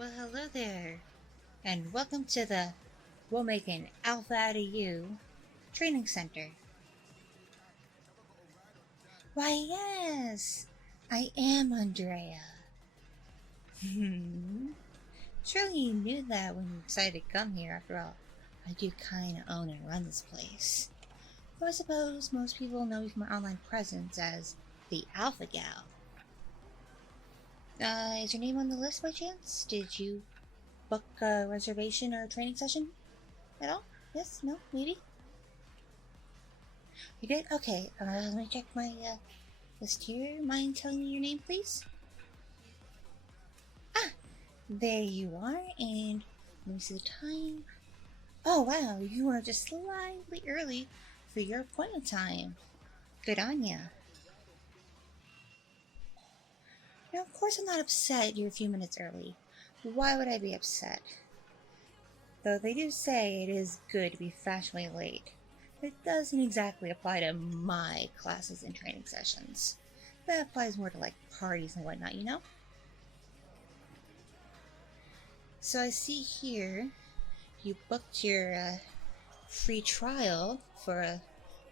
Well, hello there, and welcome to the We'll Make an Alpha Out of You Training Center. Why, yes, I am Andrea. Surely you knew that when you decided to come here. After all, I do kind of own and run this place. Though I suppose most people know me from my online presence as the Alpha Gal. Is your name on the list by chance? Did you book a reservation or a training session at all? Yes? No? Maybe? You did? Okay, let me check my list here. Mind telling me your name, please? Ah, there you are, and let me see the time. Oh, wow, you are just slightly early for your appointment time. Good on ya. Now, of course I'm not upset you're a few minutes early. Why would I be upset? Though they do say it is good to be fashionably late. It doesn't exactly apply to my classes and training sessions. That applies more to like parties and whatnot, you know? So I see here you booked your free trial for a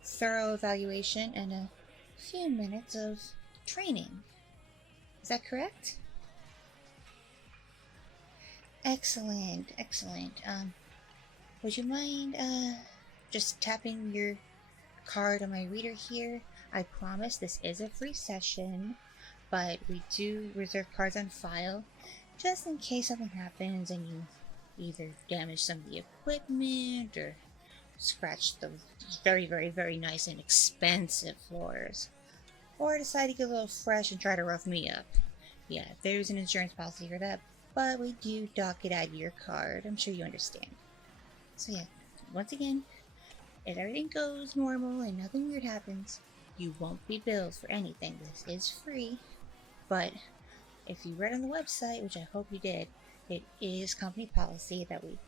thorough evaluation and a few minutes of training. Is that correct? Excellent, excellent. Would you mind just tapping your card on my reader here? I promise this is a free session, but we do reserve cards on file just in case something happens and you either damage some of the equipment or scratch the very nice and expensive floors, or decide to get a little fresh and try to rough me up. Yeah, there's an insurance policy for that, but we do dock it out of your card. I'm sure you understand. So yeah, once again, if everything goes normal and nothing weird happens, you won't be billed for anything. This is free, but if you read on the website, which I hope you did, it is company policy that we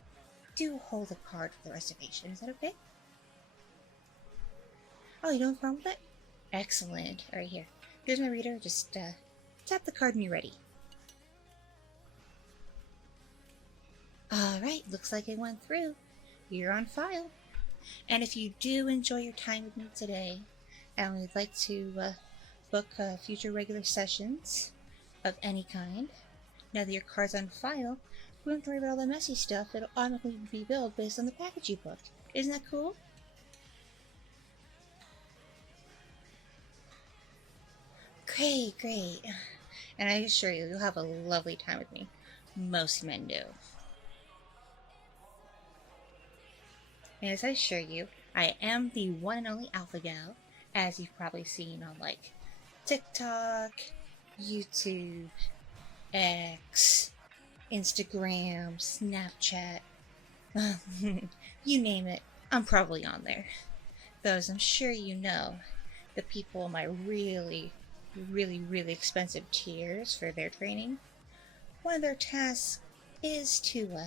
do hold a card for the reservation. Is that okay? Oh, you don't have a problem with that? Excellent. Alright, here. Here's my reader. Just tap the card when you're ready. Alright, looks like it went through. You're on file. And if you do enjoy your time with me today, and would like to book future regular sessions of any kind, now that your card's on file, we don't have to worry about all the messy stuff. It'll automatically be billed based on the package you booked. Isn't that cool? Great, great. And I assure you, you'll have a lovely time with me. Most men do. And as I assure you, I am the one and only Alpha Gal, as you've probably seen on like TikTok, YouTube, X, Instagram, Snapchat. You name it, I'm probably on there. Though, as I'm sure you know, the people in my really expensive tiers for their training, one of their tasks is to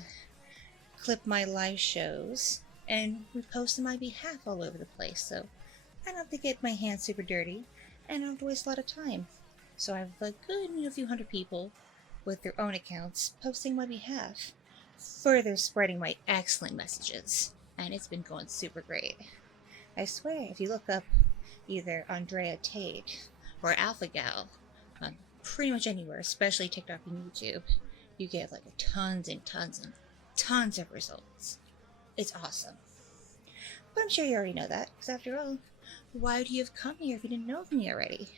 clip my live shows and repost on my behalf all over the place, so I don't have to get my hands super dirty and I don't have to waste a lot of time. So I have a good few hundred people with their own accounts posting on my behalf, further spreading my excellent messages, and it's been going super great. I swear, if you look up either Andrea Tate or Alpha Gal on pretty much anywhere, especially TikTok and YouTube, you get like tons and tons of results. It's awesome. But I'm sure you already know that, because after all, why would you have come here if you didn't know of me already?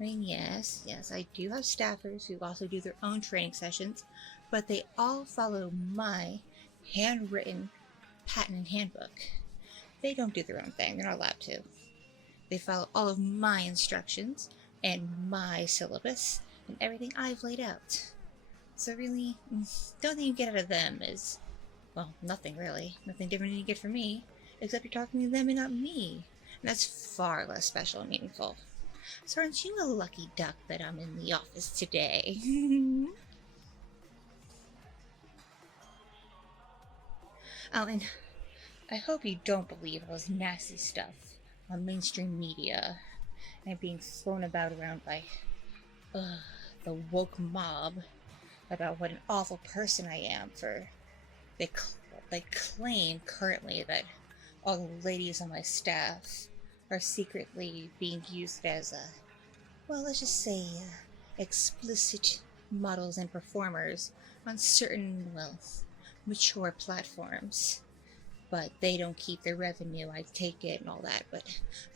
I mean, yes, I do have staffers who also do their own training sessions, but they all follow my handwritten patent handbook. They don't do their own thing, they're not allowed to. They follow all of my instructions and my syllabus and everything I've laid out. So really, the only thing you get out of them is, well, nothing really. Nothing different than you get from me, except you're talking to them and not me. And that's far less special and meaningful. So aren't you a lucky duck that I'm in the office today? Oh, and I hope you don't believe all this nasty stuff on mainstream media and being thrown about around by the woke mob. about what an awful person I am for they, they claim currently that all the ladies on my staff are secretly being used as well, let's just say, explicit models and performers on certain, well, mature platforms. But they don't keep their revenue, I take it, and all that, but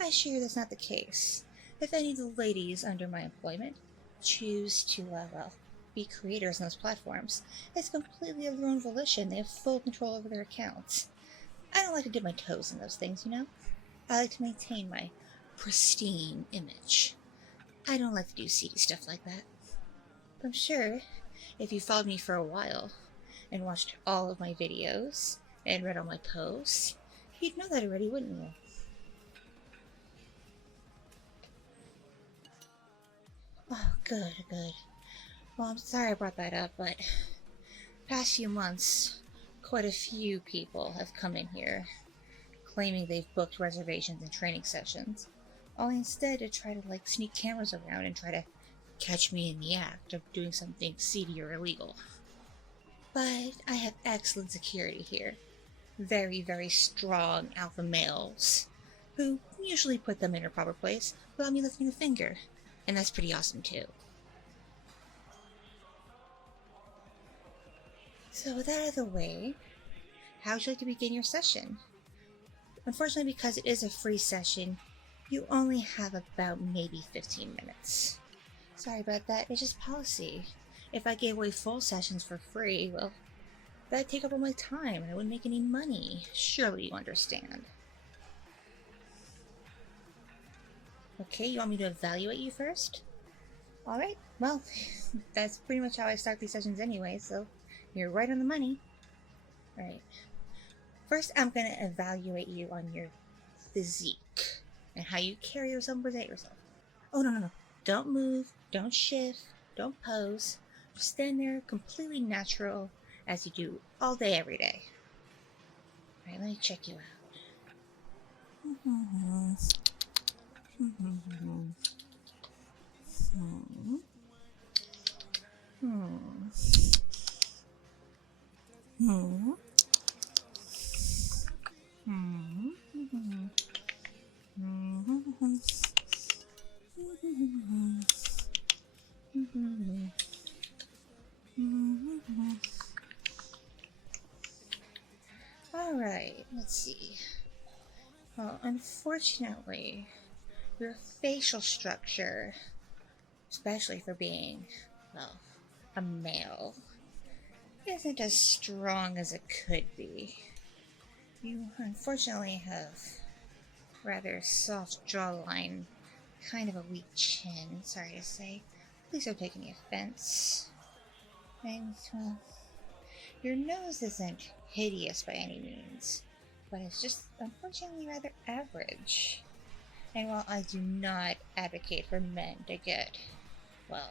I assure that's not the case. If any of the ladies under my employment choose to, well, be creators on those platforms, it's completely of their own volition. They have full control over their accounts. I don't like to dip my toes in those things, you know? I like to maintain my pristine image. I don't like to do seedy stuff like that. I'm sure if you followed me for a while and watched all of my videos and read all my posts, you'd know that already, wouldn't you? Oh, good, good. Well, I'm sorry I brought that up, but past few months, quite a few people have come in here claiming they've booked reservations and training sessions, all instead to try to, like, sneak cameras around and try to catch me in the act of doing something seedy or illegal. But I have excellent security here. Very, very strong alpha males who usually put them in their proper place without me lifting a finger. And that's pretty awesome too. So with that out of the way, how would you like to begin your session? Unfortunately, because it is a free session, you only have about maybe 15 minutes. Sorry about that, it's just policy. If I gave away full sessions for free, well, that'd take up all my time and I wouldn't make any money. Surely you understand. Okay, you want me to evaluate you first? Alright, well, that's pretty much how I start these sessions anyway, so you're right on the money. Alright. First, I'm going to evaluate you on your physique and how you carry yourself and present yourself. Oh, no. Don't move, don't shift, don't pose. Just stand there completely natural as you do all day, every day. Alright, let me check you out. Alright, let's see. Well, unfortunately, your facial structure, especially for being, well, a male, isn't as strong as it could be. You unfortunately have rather soft jawline, kind of a weak chin, sorry to say. Please don't take any offense. And, well, your nose isn't hideous by any means, but it's just unfortunately rather average. And while I do not advocate for men to get, well,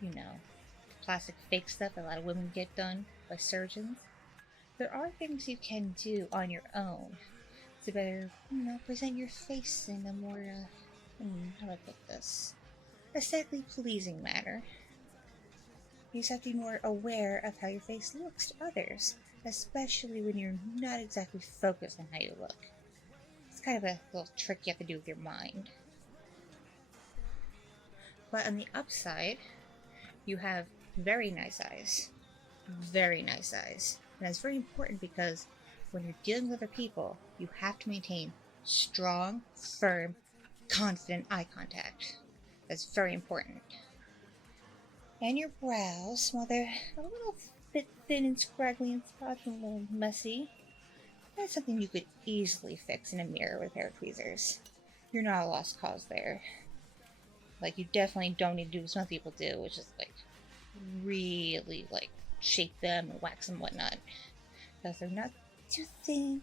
you know, plastic fake stuff that a lot of women get done by surgeons, there are things you can do on your own to better, present your face in a more, how do I put this, aesthetically pleasing manner. You just have to be more aware of how your face looks to others, especially when you're not exactly focused on how you look. It's kind of a little trick you have to do with your mind. But on the upside, you have very nice eyes. Very nice eyes. And that's very important because when you're dealing with other people, you have to maintain strong, firm, confident eye contact. That's very important. And your brows, well, they're a little bit thin and scraggly and spots and a little messy. That's something you could easily fix in a mirror with a pair of tweezers. You're not a lost cause there. Like, you definitely don't need to do what some people do, which is, like, really, like, shape them and wax them and whatnot. Because they're not too thin,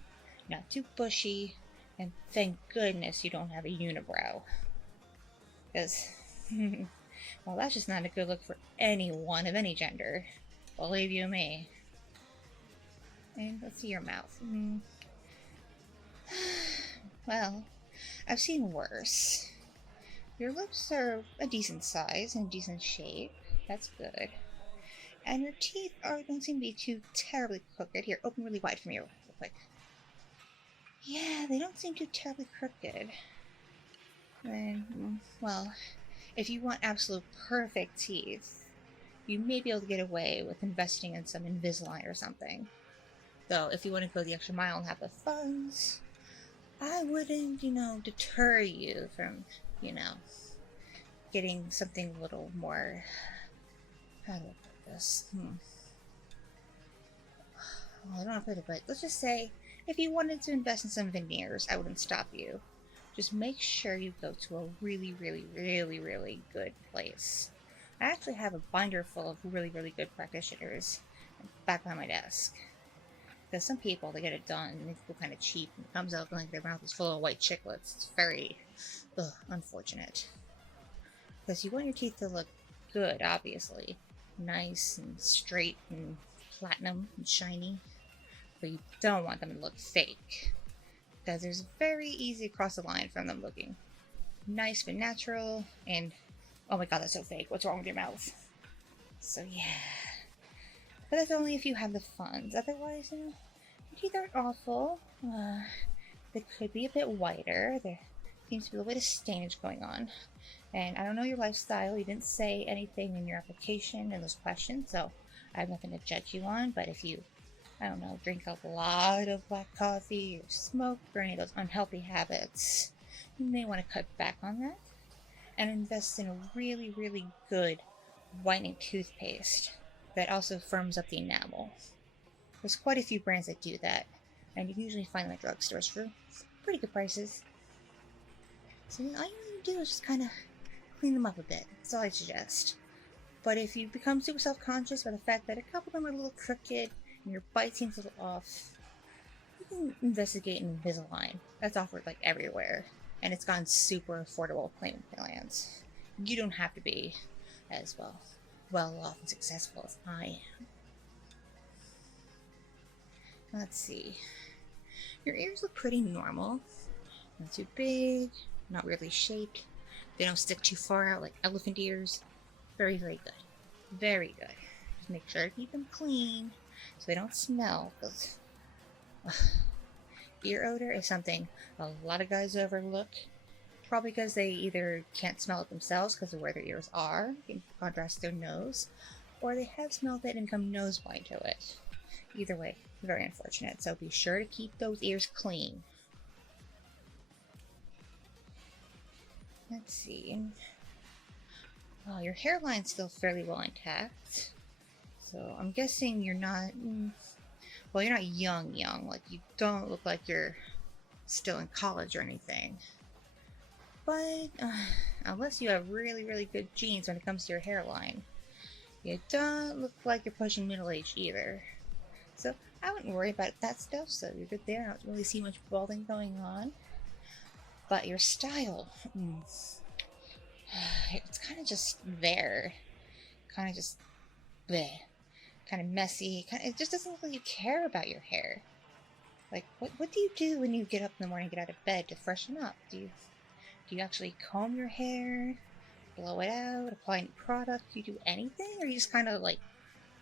not too bushy, and thank goodness you don't have a unibrow. Because, well, that's just not a good look for anyone of any gender. Believe you me. And let's see your mouth. Well, I've seen worse. Your lips are a decent size and decent shape. That's good. And your teeth don't seem to be too terribly crooked. Here, open really wide for me real quick. Yeah, they don't seem too terribly crooked. And, well, if you want absolute perfect teeth, you may be able to get away with investing in some Invisalign or something. Though, if you want to go the extra mile and have the funds, I wouldn't, deter you from, getting something a little more. How do I put this? Well, I don't know how to put it, but let's just say if you wanted to invest in some veneers, I wouldn't stop you. Just make sure you go to a really, really, really, really good place. I actually have a binder full of really, really good practitioners back behind my desk. Because some people, they get it done and they feel kind of cheap and it comes out like their mouth is full of white chiclets. It's very unfortunate. Because you want your teeth to look good, obviously. Nice and straight and platinum and shiny. But you don't want them to look fake. Because there's very easy to cross the line from them looking nice but natural and oh my god, that's so fake. What's wrong with your mouth? So yeah. But that's only if you have the funds. Otherwise, your teeth aren't awful. They could be a bit whiter. There seems to be a little bit of stainage going on. And I don't know your lifestyle. You didn't say anything in your application and those questions, so I have nothing to judge you on. But if you, I don't know, drink a lot of black coffee or smoke or any of those unhealthy habits, you may want to cut back on that and invest in a really, really good whitening toothpaste that also firms up the enamel. There's quite a few brands that do that, and you can usually find them at drugstores for pretty good prices. So all you need to do is just kind of clean them up a bit. That's all I suggest. But if you become super self-conscious by the fact that a couple of them are a little crooked and your bite seems a little off, you can investigate an Invisalign. That's offered like everywhere, and it's gotten super affordable payment plans. You don't have to be as well off and successful as I am. Let's see. Your ears look pretty normal. Not too big, not weirdly shaped. They don't stick too far out like elephant ears. Very, very good. Very good. Just make sure to keep them clean so they don't smell. Because ear odor is something a lot of guys overlook. Probably because they either can't smell it themselves because of where their ears are, in contrast to their nose, or they have smelled it and become nose blind to it. Either way, very unfortunate. So be sure to keep those ears clean. Let's see. Oh, your hairline's still fairly well intact. So I'm guessing you're not, well, you're not young. Like, you don't look like you're still in college or anything. But unless you have really, really good genes when it comes to your hairline, you don't look like you're pushing middle age either. So I wouldn't worry about that stuff, so you're good there. I don't really see much balding going on. But your style, it's kind of just there. Kind of just bleh. Kind of messy. It just doesn't look like you care about your hair. Like, what do you do when you get up in the morning and get out of bed to freshen up? Do you actually comb your hair, blow it out, apply any product? Do you do anything? Or you just kind of like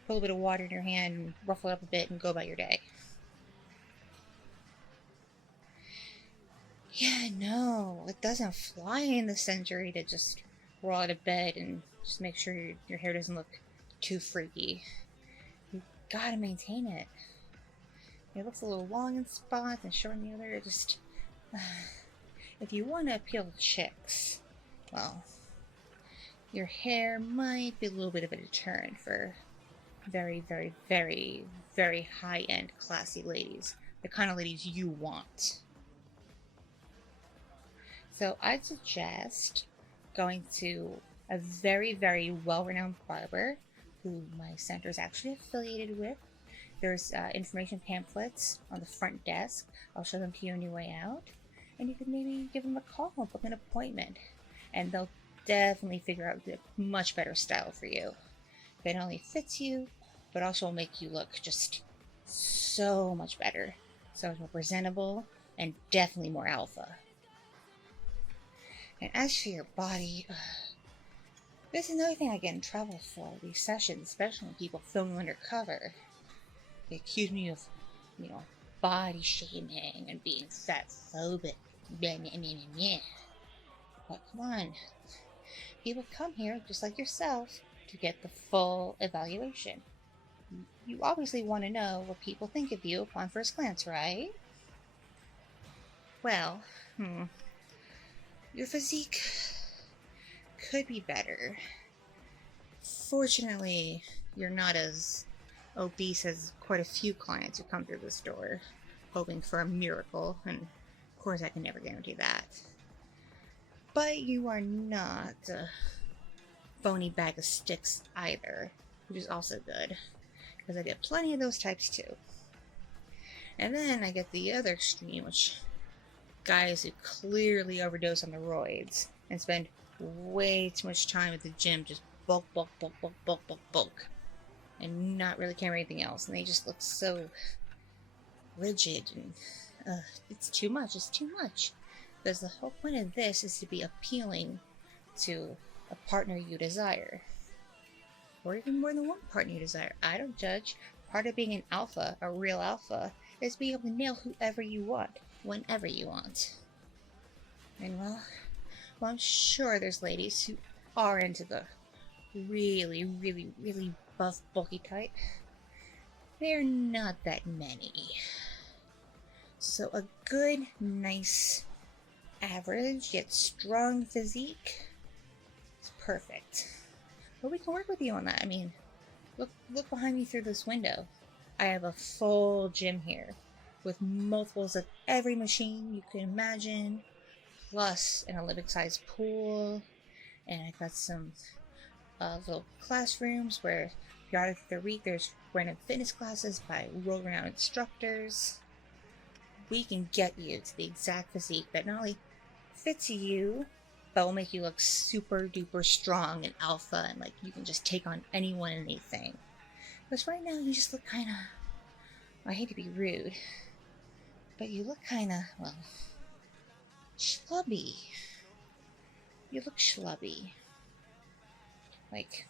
put a little bit of water in your hand and ruffle it up a bit and go about your day? Yeah, no, it doesn't fly in this century to just roll out of bed and just make sure your hair doesn't look too freaky. You gotta maintain it. It looks a little long in spots and short in the other. Just if you want to appeal to chicks, well, your hair might be a little bit of a deterrent for very, very, very, very high-end, classy ladies. The kind of ladies you want. So I'd suggest going to a very, very well-renowned barber who my center is actually affiliated with. There's information pamphlets on the front desk. I'll show them to you on your way out. And you could maybe give them a call and book an appointment. And they'll definitely figure out a much better style for you. That not only fits you, but also will make you look just so much better. So much more presentable and definitely more alpha. And as for your body, This is another thing I get in trouble for, these sessions, especially when people film undercover. They accuse me of, you know, body shaming and being fat phobic. Blah, blah, blah, blah, blah. But come on, people come here just like yourself to get the full evaluation. You obviously want to know what people think of you upon first glance, right? Well, your physique could be better. Fortunately, you're not as obese as quite a few clients who come through the store hoping for a miracle, and of course I can never guarantee that. But you are not a phony bag of sticks either, which is also good, because I get plenty of those types too. And then I get the other extreme, which guys who clearly overdose on the roids and spend way too much time at the gym just bulk, bulk, bulk, bulk, bulk, bulk, bulk, and not really care anything else, and they just look so rigid, and it's too much. It's too much, because the whole point of this is to be appealing to a partner you desire, or even more than one partner you desire. I don't judge. Part of being an alpha, a real alpha, is being able to nail whoever you want, whenever you want. And well, I'm sure there's ladies who are into the really, really, really buff, bulky type. They're not that many. So a good, nice, average, yet strong physique is perfect. But we can work with you on that. I mean, look behind me through this window. I have a full gym here with multiples of every machine you can imagine, plus an Olympic-sized pool, and I've got some little classrooms where periodically through the week there's random fitness classes by world-renowned instructors. We can get you to the exact physique that not only fits you, but will make you look super duper strong and alpha, and like you can just take on anyone and anything. Because right now you just look kind of, I hate to be rude, but you look kind of, well, schlubby. You look schlubby. Like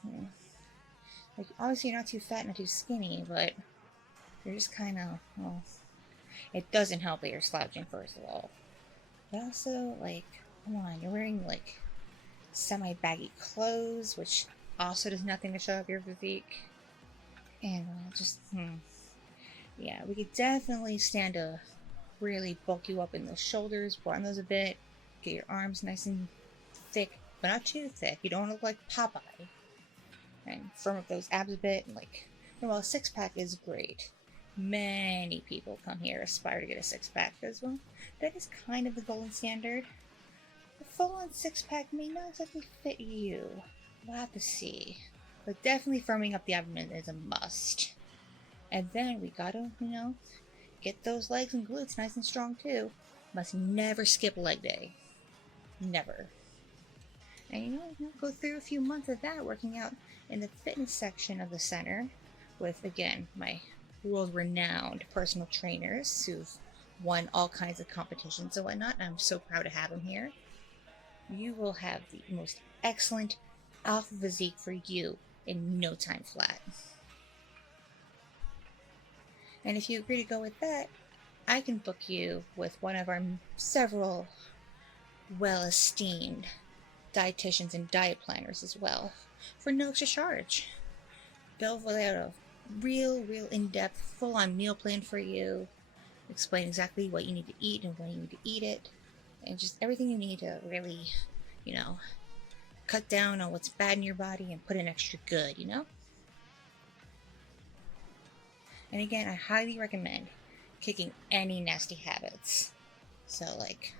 obviously you're not too fat, not too skinny, but you're just kind of, well, it doesn't help that you're slouching, first of all. But also, like, come on, you're wearing, like, semi-baggy clothes, which also does nothing to show up your physique. And, yeah, we could definitely stand to really bulk you up in the shoulders, broaden those a bit, get your arms nice and thick, but not too thick. You don't look like Popeye. And firm up those abs a bit, and, like, well, a six-pack is great. Many people come here aspire to get a six-pack as well. That is kind of the golden standard. A full-on six-pack may not exactly fit you. We'll have to see. But definitely firming up the abdomen is a must. And then we gotta, get those legs and glutes nice and strong too. Must never skip leg day. Never. And go through a few months of that working out in the fitness section of the center with, again, my world-renowned personal trainers who've won all kinds of competitions and whatnot. I'm so proud to have them here. You will have the most excellent alpha physique for you in no time flat. And if you agree to go with that, I can book you with one of our several well-esteemed dietitians and diet planners as well, for no extra charge. They'll lay out a real in-depth, full-on meal plan for you, explain exactly what you need to eat and when you need to eat it, and just everything you need to really, cut down on what's bad in your body and put in extra good, And again, I highly recommend kicking any nasty habits. So, like,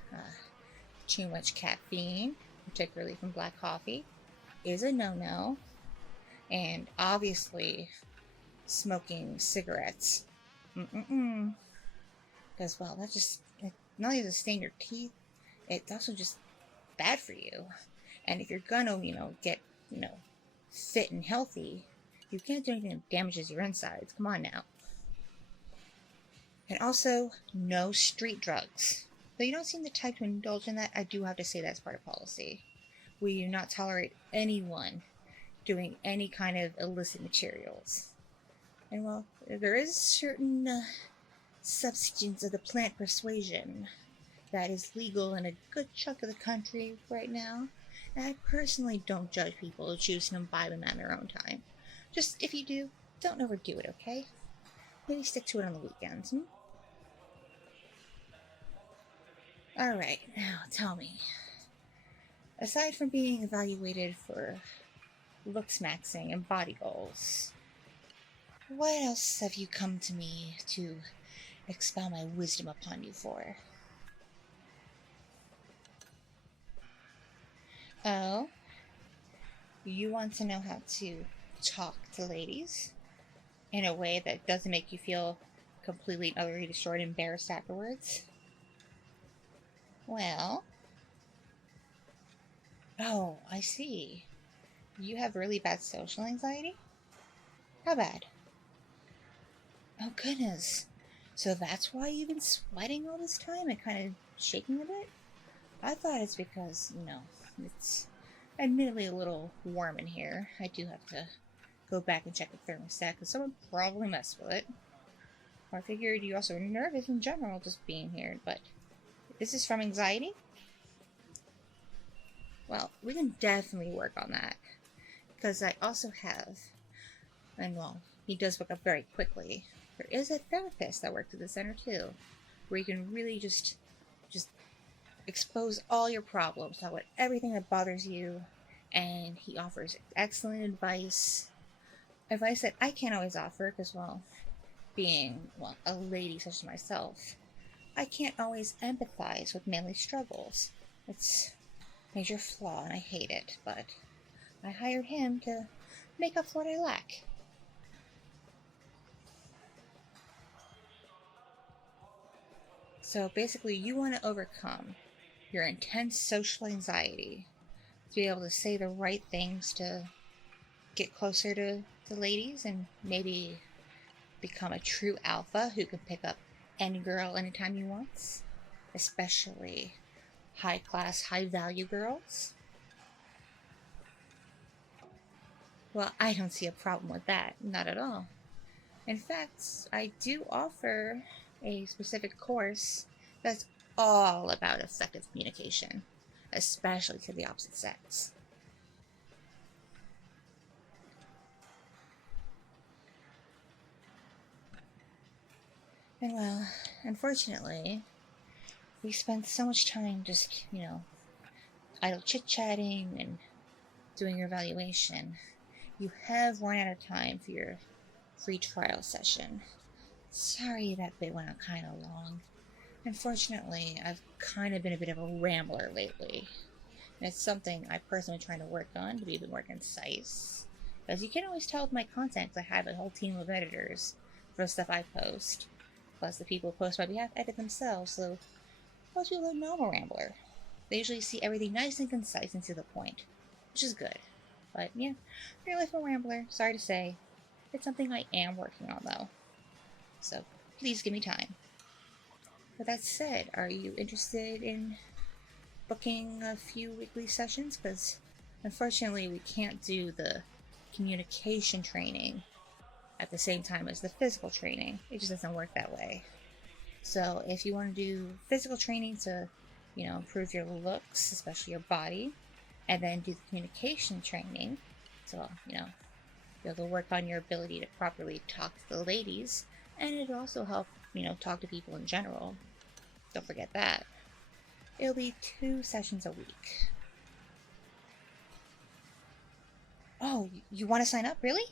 too much caffeine, particularly from black coffee, is a no-no. And obviously, smoking cigarettes. Because, well, that just, not only does it stain your teeth, it's also just bad for you. And if you're gonna, get, fit and healthy, you can't do anything that damages your insides. Come on now. And also, no street drugs. Though you don't seem the type to indulge in that, I do have to say that's part of policy. We do not tolerate anyone doing any kind of illicit materials. And while there is certain substance of the plant persuasion that is legal in a good chunk of the country right now, and I personally don't judge people who choose to imbibe them on their own time. Just if you do, don't overdo it, okay? Maybe stick to it on the weekends. Alright, now tell me. Aside from being evaluated for looks maxing and body goals, what else have you come to me to expound my wisdom upon you for? Oh? You want to know how to talk to ladies in a way that doesn't make you feel completely and utterly destroyed and embarrassed afterwards? Well... Oh, I see. You have really bad social anxiety? How bad? Oh, goodness. So that's why you've been sweating all this time and kind of shaking a bit? I thought it's because, it's admittedly a little warm in here. I do have to go back and check the thermostat because someone probably messed with it. I figured you also were nervous in general just being here, but this is from anxiety? Well, we can definitely work on that. Because I also have, and well, he does book up very quickly. There is a therapist that works at the center too, where you can really just expose all your problems, talk about everything that bothers you, and he offers excellent advice that I can't always offer because, well, being, well, a lady such as myself, I can't always empathize with manly struggles. It's a major flaw and I hate it, but I hired him to make up for what I lack. So basically, you want to overcome your intense social anxiety to be able to say the right things to get closer to ladies and maybe become a true alpha who can pick up any girl anytime he wants, especially high class, high value girls. Well, I don't see a problem with that, not at all. In fact, I do offer a specific course that's all about effective communication, especially to the opposite sex. And well, unfortunately, we spend so much time just, idle chit-chatting and doing your evaluation. You have run out of time for your free trial session. Sorry that bit went on kind of long. Unfortunately, I've kind of been a bit of a rambler lately. And it's something I personally trying to work on to be a bit more concise. Because you can always tell with my content, I have a whole team of editors for the stuff I post. Plus the people who post on my behalf edit themselves, so most people don't know I'm a rambler. They usually see everything nice and concise and to the point, which is good. But yeah, real life a rambler, sorry to say. It's something I am working on though. So please give me time. With that said, are you interested in booking a few weekly sessions? Because unfortunately we can't do the communication training at the same time as the physical training. It just doesn't work that way. So if you want to do physical training to, improve your looks, especially your body, and then do the communication training, so, be able to work on your ability to properly talk to the ladies, and it'll also help, talk to people in general. Don't forget that. It'll be 2 sessions a week. Oh, you want to sign up, really?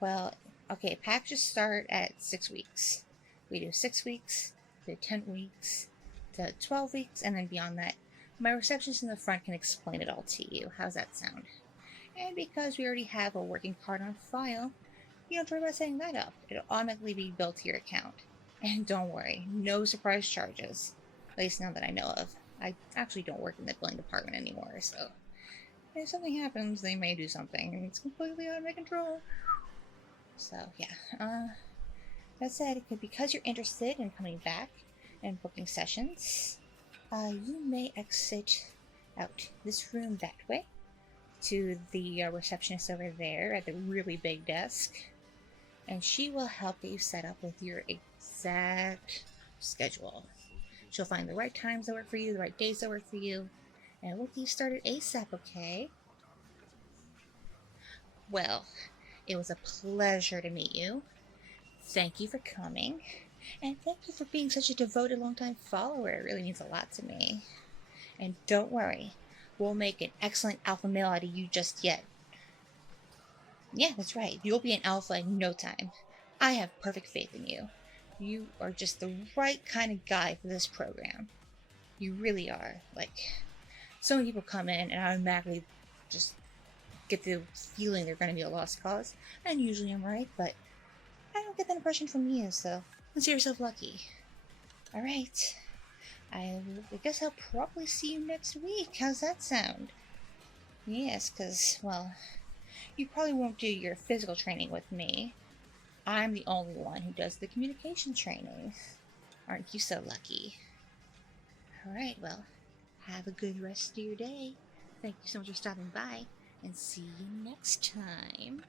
Well, okay, packages start at 6 weeks. We do 6 weeks, to 10 weeks, to 12 weeks, and then beyond that, my receptionist in the front can explain it all to you. How's that sound? And because we already have a working card on file, you don't worry about setting that up. It'll automatically be billed to your account. And don't worry, no surprise charges. At least none that I know of. I actually don't work in the billing department anymore, so if something happens, they may do something, and it's completely out of my control. So, yeah. That said, because you're interested in coming back and booking sessions, you may exit out this room that way. to the receptionist over there at the really big desk, and she will help you set up with your exact schedule. She'll find the right times that work for you, the right days that work for you, and we'll get you started ASAP, okay? Well, it was a pleasure to meet you. Thank you for coming, and thank you for being such a devoted longtime follower. It really means a lot to me. And don't worry, we'll make an excellent alpha male out of you just yet. Yeah, that's right. You'll be an alpha in no time. I have perfect faith in you. You are just the right kind of guy for this program. You really are. Like, so many people come in and automatically just get the feeling they're going to be a lost cause. And usually I'm right, but I don't get that impression from you, so consider yourself lucky. Alright. I guess I'll probably see you next week. How's that sound? Yes, because, well, you probably won't do your physical training with me. I'm the only one who does the communication training. Aren't you so lucky? Alright, well, have a good rest of your day. Thank you so much for stopping by, and see you next time.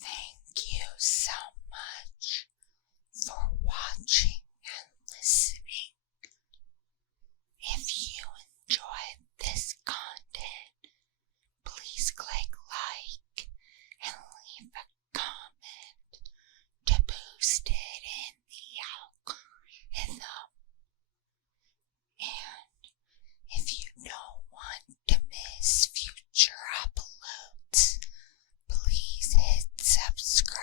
Thank you so much for watching and listening. If you enjoyed this content, please click like and leave a comment to boost it in the algorithm. And if you don't want to miss future uploads, please hit subscribe.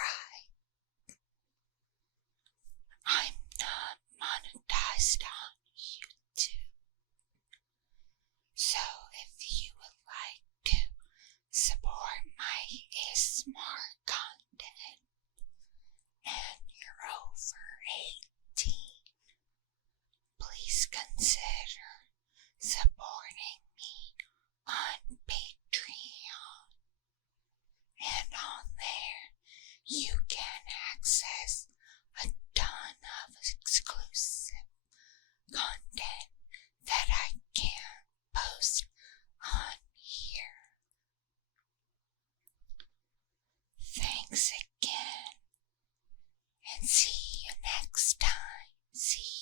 I'm not monetized on YouTube, so if you would like to support my ASMR content and you're over 18, please consider supporting me on Patreon. And on there, you can access a ton of exclusive content that I can't post on here. Thanks again, and see you next time. See